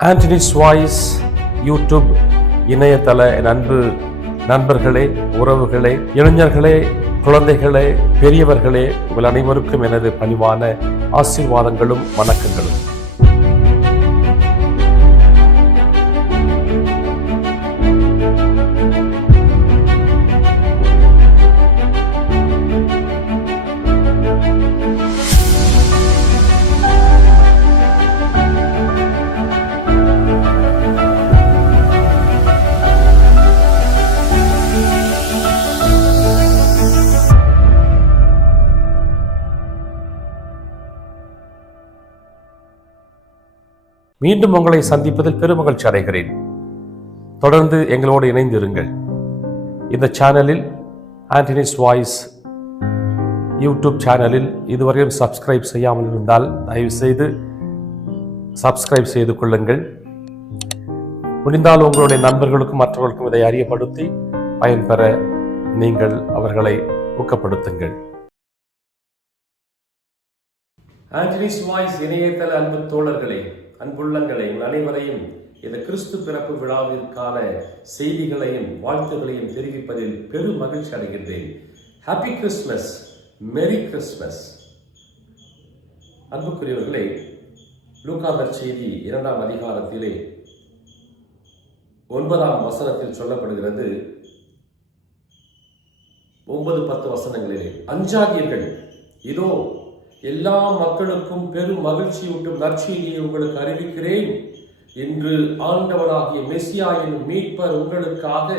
Anthony's voice YouTube இணையதள என் அன்பு நண்பர்களே, உறவுகளே, இளைஞர்களே, குழந்தைகளே, பெரியவர்களே, உங்கள் அனைவருக்கும் எனது பணிவான ஆசீர்வாதங்களும் வணக்கங்களும். மீண்டும் உங்களை சந்திப்பதில் பெருமகிழ்ச்சி அடைகிறேன். தொடர்ந்து எங்களோடு இணைந்திருங்கள். இந்த சேனலில், ஆண்டனிஸ் வாய்ஸ் யூடியூப் சேனலில் இதுவரையும் சப்ஸ்கிரைப் செய்யாமல் இருந்தால் தயவு செய்து சப்ஸ்கிரைப் செய்து கொள்ளுங்கள். முடிந்தால் உங்களுடைய நண்பர்களுக்கும் மற்றவர்களுக்கும் இதை அறியப்படுத்தி பயன்பெற நீங்கள் அவர்களை ஊக்கப்படுத்துங்கள். ஆண்டனிஸ் வாய்ஸ் இணையதள அன்பு தோழர்களே, அன்புள்ளங்களை அனைவரையும் இந்த கிறிஸ்து பிறப்பு விழாவிற்கான செய்திகளையும் வாழ்த்துகளையும் தெரிவிப்பதில் பெரும் மகிழ்ச்சி அடைகின்றேன். ஹாப்பி கிறிஸ்துமஸ், மெரி கிறிஸ்துமஸ். அன்புக்குரியவர்களே, லூக்கா நற்செய்தி 2ஆம் அதிகாரத்திலே 9ஆம் வசனத்தில் சொல்லப்படுகிறது. 9-10 வசனங்களிலே, அஞ்சாதீர்கள், இதோ எல்லா மக்களுக்கும் பெரும் மகிழ்ச்சியூட்டும் நற்செய்தியை உங்களுக்கு அறிவிக்கிறேன். இன்று ஆண்டவராகிய மெசியா என்னும் மீட்பர் உங்களுக்காக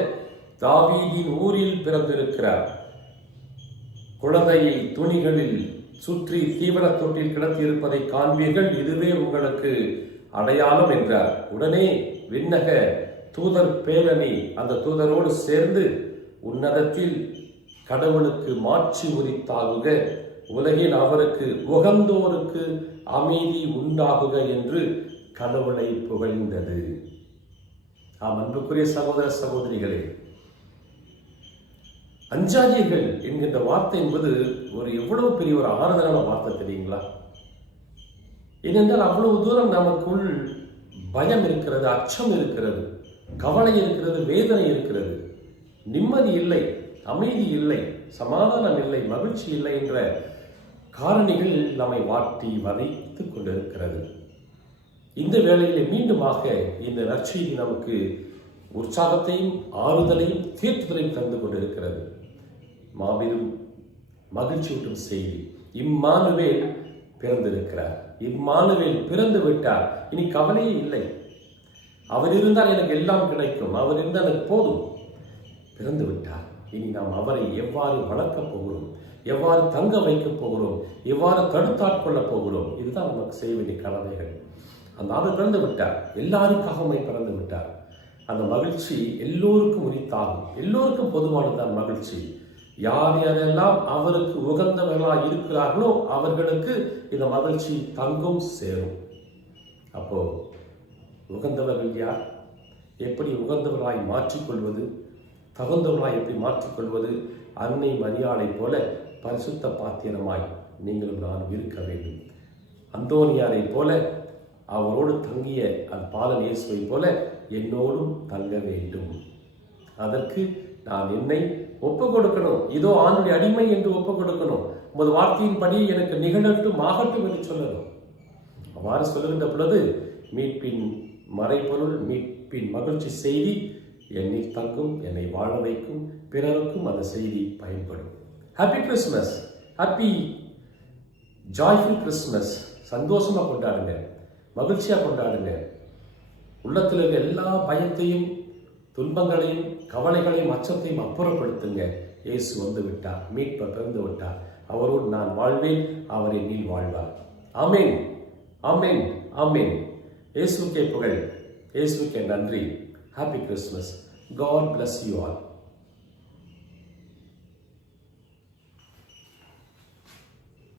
தாவீதின் ஊரில் பிறந்திருக்கிறார். குழந்தையை துணிகளில் சுற்றி தீவன தொட்டில் கிடத்தியிருப்பதை காண்பீர்கள், இதுவே உங்களுக்கு அடையாளம் என்றார். உடனே விண்ணக தூதர் பேரணி அந்த தூதரோடு சேர்ந்து உன்னதத்தில் கடவுளுக்கு மாட்சி உரித்தாகுக, உலகில் அவருக்கு உகந்தோருக்கு அமைதி உண்டாகுக என்று கடவுளை புகழ்ந்தது. அன்புக்குரிய சகோதர சகோதரிகளே, அஞ்சாதீர்கள் என்கின்ற வார்த்தை என்பது எவ்வளவு பெரிய ஒரு ஆறுதலான வார்த்தை தெரியுங்களா? ஏனென்றால் அவ்வளவு தூரம் நமக்குள் பயம் இருக்கிறது, அச்சம் இருக்கிறது, கவலை இருக்கிறது, வேதனை இருக்கிறது, நிம்மதி இல்லை, அமைதி இல்லை, சமாதானம் இல்லை, மகிழ்ச்சி இல்லை என்ற காரணிகள் நம்மை வாட்டி வதைத்துக் கொண்டிருக்கிறது. இந்த வேளையில் மீண்டுமாக இந்த நற்செய்தி நமக்கு உற்சாகத்தையும் ஆறுதலையும் தீர்த்துதலையும் தந்து கொண்டிருக்கிறது. மாபெரும் மகிழ்ச்சியூட்டும் செய்தி. இம்மானுவேல் பிறந்திருக்கிறார். இம்மானுவேல் பிறந்து விட்டார். இனி கவலையே இல்லை. அவர் இருந்தால் எனக்கு எல்லாம் கிடைக்கும், அவர் இருந்தால் எனக்கு போதும். பிறந்து விட்டார். இனி நாம் அவரை எவ்வாறு வளர்க்கப் போகிறோம், எவ்வாறு தங்க வைக்கப் போகிறோம், எவ்வாறு தடுத்தாட்கொள்ளப் போகிறோம், இதுதான் நமக்கு செய்ய வேண்டிய கடமைகள். அந்த அவர் பிறந்து விட்டார், எல்லாருக்காகவுமே பிறந்து விட்டார். அந்த மகிழ்ச்சி எல்லோருக்கும் உரித்தாகும், எல்லோருக்கும் பொதுவானதான் மகிழ்ச்சி. யார் யாரெல்லாம் அவருக்கு உகந்தவர்களாக இருக்கிறார்களோ அவர்களுக்கு இந்த மகிழ்ச்சி தங்கும் சேரும். அப்போ உகந்தவர்கள் யார்? எப்படி உகந்தவர்களாய் மாற்றிக்கொள்வது, தகுந்தவர்களாய் எப்படி மாற்றிக்கொள்வது? அன்னை மரியாளை போல பரிசுத்த பாத்திரமாய் நீங்களும் நானும் இருக்க வேண்டும். அந்தோனியாரை போல, அவரோடு தங்கிய அந்த பாலன் இயேசுவை போல என்னோடும் தங்க வேண்டும். அதற்கு நான் என்னை ஒப்பு கொடுக்கணும். இதோ ஆணுடைய அடிமை என்று ஒப்பு கொடுக்கணும். உமது வார்த்தையின்படி எனக்கு நிகழட்டும், ஆகட்டும் என்று சொல்லணும். அவ்வாறு சொல்லுகின்ற பொழுது மீட்பின் மறைபொருள், மீட்பின் மகிழ்ச்சி செய்தி என்னில் தங்கும், என்னை வாழ வைக்கும், பிறருக்கும் அந்த செய்தி பயன்படும். Happy Christmas, happy joyful Christmas. சந்தோஷமா கொண்டாடுங்க, மகிழ்ச்சியா கொண்டாடுங்க. உள்ளத்தில் இருக்க எல்லா பயத்தையும், துன்பங்களையும், கவலைகளையும், அச்சத்தையும் அப்புறப்படுத்துங்க. இயேசு வந்து விட்டார், மீட்பர் பிறந்து விட்டார். அவரோடு நான் வாழ்வேன், அவர் என்னில் வாழ்வார். ஆமேன், ஆமேன், ஆமேன். இயேசுக்கே புகழ், இயேசுக்கே நன்றி. Happy Christmas. God bless you all.